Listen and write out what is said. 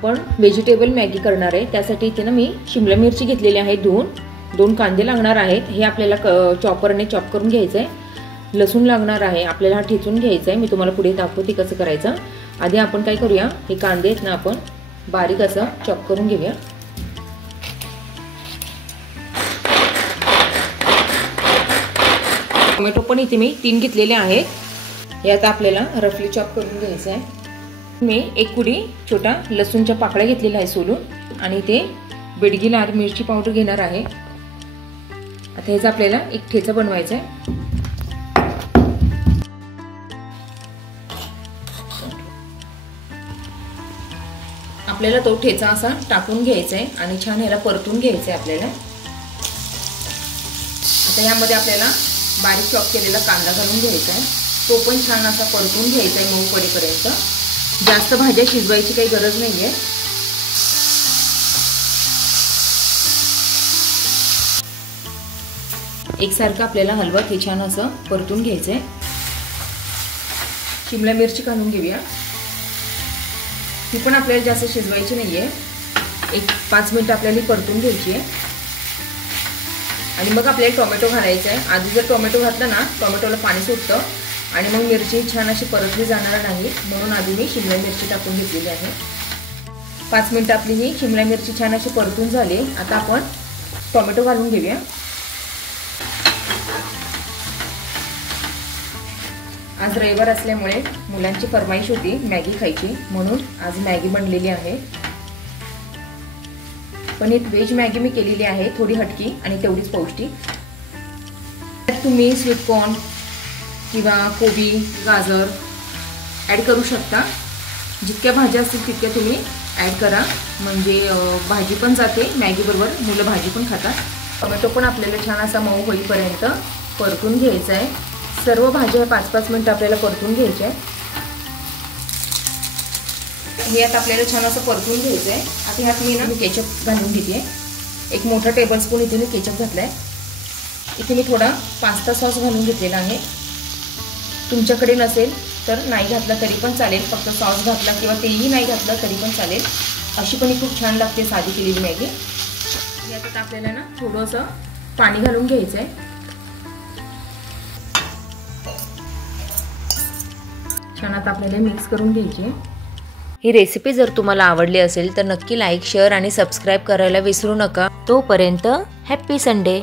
आपण vegetable Maggi करणार आहे। त्यासाठी इथे ना मी शिमला मिरची घेतलेली आहे धुवून, 2 कांदे लागणार आहेत, हे आपल्याला चॉपरने चॉप करून घ्यायचं आहे। लसूण लागणार आहे, आपल्याला ठेचून घ्यायचं आहे, मी तुम्हाला पुढे दाखवते कसं करायचं। आधी आपण काय करूया, हे कांदे आहेत ना आपण बारीक असं चॉप करून घेऊया। टोमॅटो पण इथे मी 3 घेतलेले आहेत, हे आता आपल्याला रफली चॉप करून घ्यायचं आहे। मी 1 कुडी छोटा लसूणच्या पाकळ्या घेतलेल्या आहे सोलून, आणि ते बेडगी लाल मिरची पावडर घेणार आहे। आता ह्याचा आपल्याला एक ठेचा बनवायचा आहे। आपल्याला तो ठेचा असा टाकून घ्यायचा आहे आणि छान ह्याला परतून घ्यायचं आहे आपल्याला। आता यामध्ये आपल्याला बारीक चॉप केलेला कांदा घालून घ्यायचा आहे, तो पण छान असा परतून घ्यायचा आहे मऊ पडेपर्यंत। जास्त भाज्या शिजवायची काही गरज नाहीये। एकसारखं आपल्याला हलवत हे छान असं परतून घ्यायचंय। शिमला मिरची घालून घेऊया, ती पण आपल्याला जास्त शिजवायची नाहीये, एक 5 मिनिट आपल्याला परतून घ्यायची आहे। आणि मग आपल्याला टोमॅटो घालायचा आहे। आधी जर टोमॅटो घातला ना, टोमॅटोला पाणी सुटतं आणि मग मिरची छान अशी परतली जाणार नाही, म्हणून आधी मी शिमला मिरची टाकून घेतलेली आहे। 5 मिनिट आपली ही शिमला मिरची छान अशी परतून झाली। आता आपण टोमॅटो घालून घेऊया। आज रविवार असल्यामुळे मुलांची फरमाईश होती मॅगी खायची, म्हणून आज मॅगी बनलेली आहे। पण एक व्हेज मॅगी मी केलेली आहे, थोडी हटकी आणि तेवढीच पौष्टिक। तुम्ही स्वीट कॉर्न किंवा कोबी, गाजर ॲड करू शकता। जितक्या भाज्या असतील तितक्या तुम्ही ॲड करा, म्हणजे भाजी पण जाते मॅगी बरोबर, मुलं भाजी पण खातात। टोमॅटो पण आपल्याला छान असा मऊ होईपर्यंत परतून घ्यायचा आहे। सर्व भाज्या 5-5 मिनिट आपल्याला परतून घ्यायच्या आहे। हे आता आपल्याला छान असं परतून घ्यायचं आहे। आता ह्यात मी केचप घालून घेते, 1 मोठा टेबलस्पून इथे मी केचप घातलाय। इथे मी थोडा पास्ता सॉस घालून घेतलेला आहे, तुमच्याकडे नसेल तर नाही घातला तरी पण चालेल, फक्त सॉस घातला किंवा तेही नाही घातलं तरी पण चालेल, अशी पण खूप छान लागते साधी केलेली मॅगी। यात आपल्याला ना थोडंसं पाणी घालून घ्यायचं आहे, छान आता आपल्याला मिक्स करून घ्यायची आहे। ही रेसिपी जर तुम्हाला आवडली असेल तर नक्की लाईक, शेअर आणि सबस्क्राईब करायला विसरू नका। तोपर्यंत हॅपी संडे।